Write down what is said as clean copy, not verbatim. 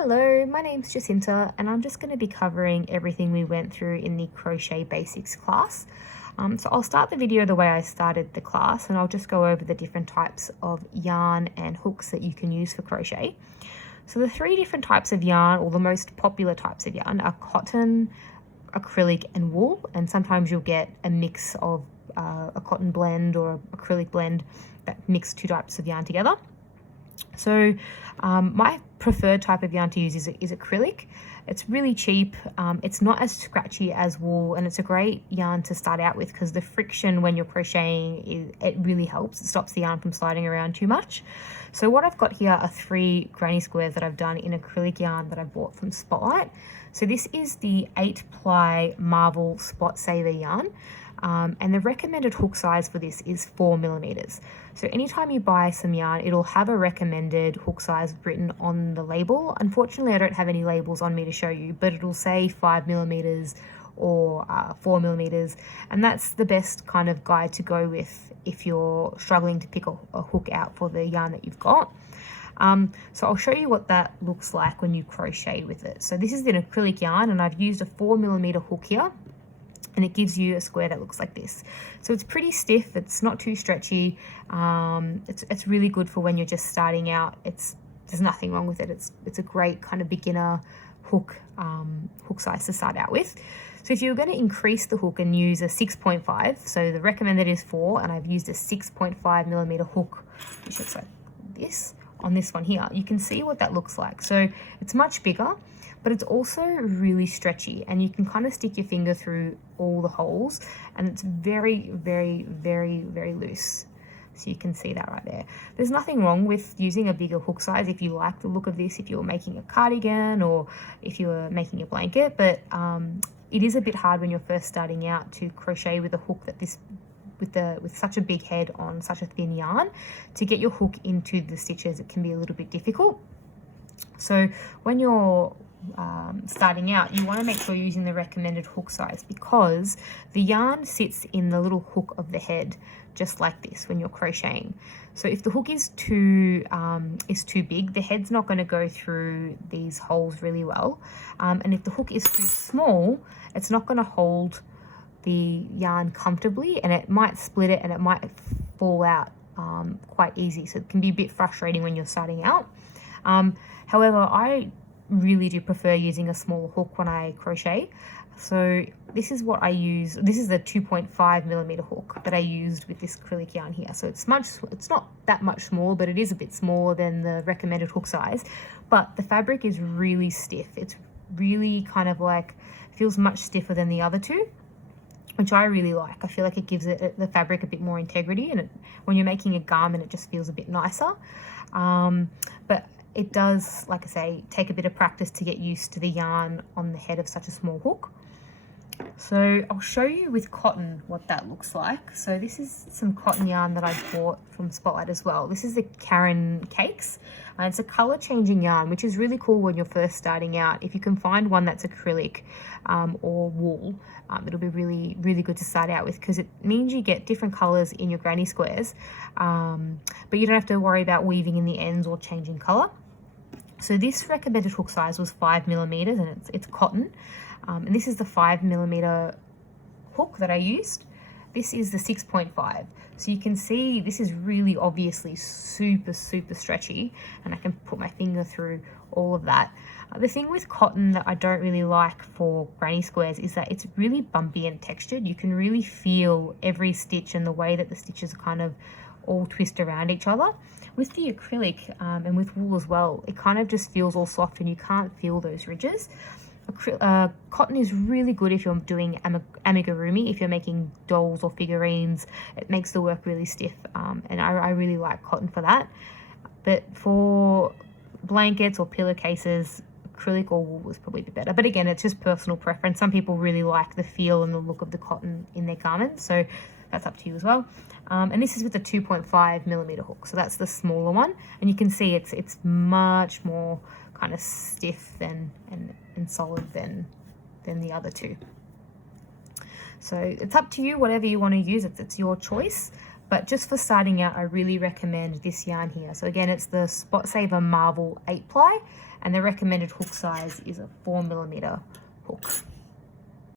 Hello, my name's Jacinta and I'm just going to be covering everything we went through in the Crochet Basics class. So I'll start the video the way I started the class and I'll just go over the different types of yarn and hooks that you can use for crochet. So the three different types of yarn, or the most popular types of yarn, are cotton, acrylic and wool, and sometimes you'll get a mix of a cotton blend or an acrylic blend that mix two types of yarn together. So my preferred type of yarn to use is acrylic. It's really cheap, it's not as scratchy as wool, and it's a great yarn to start out with because the friction when you're crocheting, it really helps. It stops the yarn from sliding around too much. So what I've got here are 3 granny squares that I've done in acrylic yarn that I bought from Spotlight. So this is the 8-ply Marvel Spot Saver yarn. And the recommended hook size for this is 4mm. So anytime you buy some yarn, it'll have a recommended hook size written on the label. Unfortunately, I don't have any labels on me to show you, but it'll say 5mm or 4mm, and that's the best kind of guide to go with if you're struggling to pick a hook out for the yarn that you've got. So I'll show you what that looks like when you crochet with it. So this is an acrylic yarn and I've used a 4mm hook here, and it gives you a square that looks like this. So it's pretty stiff, it's not too stretchy, it's really good for when you're just starting out. There's nothing wrong with it. It's a great kind of beginner hook size to start out with. So if you're going to increase the hook and use a 6.5, so the recommended is 4, and I've used a 6.5mm hook, which looks like this on this one here, you can see what that looks like. So it's much bigger, but it's also really stretchy, and you can kind of stick your finger through all the holes, and it's very, very, very, very loose. So you can see that right there. There's nothing wrong with using a bigger hook size if you like the look of this, if you're making a cardigan or if you're making a blanket, but it is a bit hard when you're first starting out to crochet with a hook that this with such a big head on such a thin yarn. To get your hook into the stitches, it can be a little bit difficult. So when you're starting out, you want to make sure you're using the recommended hook size, because the yarn sits in the little hook of the head just like this when you're crocheting. So if the hook is too big, the head's not going to go through these holes really well, and if the hook is too small, it's not going to hold the yarn comfortably, and it might split it and it might fall out quite easy. So it can be a bit frustrating when you're starting out. However, I really do prefer using a smaller hook when I crochet. So this is what I use. This is the 2.5mm hook that I used with this acrylic yarn here. So it's not that much smaller, but it is a bit smaller than the recommended hook size. But the fabric is really stiff. It's really kind of like, feels much stiffer than the other two, which I really like. I feel like it gives the fabric a bit more integrity, and when you're making a garment, it just feels a bit nicer. But it does, like I say, take a bit of practice to get used to the yarn on the head of such a small hook. So I'll show you with cotton what that looks like. So this is some cotton yarn that I bought from Spotlight as well. This is the Karen Cakes. It's a color changing yarn, which is really cool when you're first starting out. If you can find one that's acrylic or wool, it'll be really, really good to start out with, because it means you get different colors in your granny squares, but you don't have to worry about weaving in the ends or changing color. So this recommended hook size was 5mm, and it's cotton. And this is the 5mm hook that I used. This is the 6.5. So you can see this is really obviously super, super stretchy, and I can put my finger through all of that. The thing with cotton that I don't really like for granny squares is that it's really bumpy and textured. You can really feel every stitch and the way that the stitches kind of all twist around each other. With the acrylic and with wool as well, it kind of just feels all soft and you can't feel those ridges. Cotton is really good if you're doing amigurumi, if you're making dolls or figurines. It makes the work really stiff, and I really like cotton for that. But for blankets or pillowcases, acrylic or wool is probably a bit better. But again, it's just personal preference. Some people really like the feel and the look of the cotton in their garments, so that's up to you as well. And this is with the 2.5mm hook, so that's the smaller one, and you can see it's much more kind of stiff and solid than the other two. So it's up to you, whatever you want to use. It's your choice. But just for starting out, I really recommend this yarn here. So again, it's the Spot Saver Marvel 8-ply, and the recommended hook size is a 4mm hook.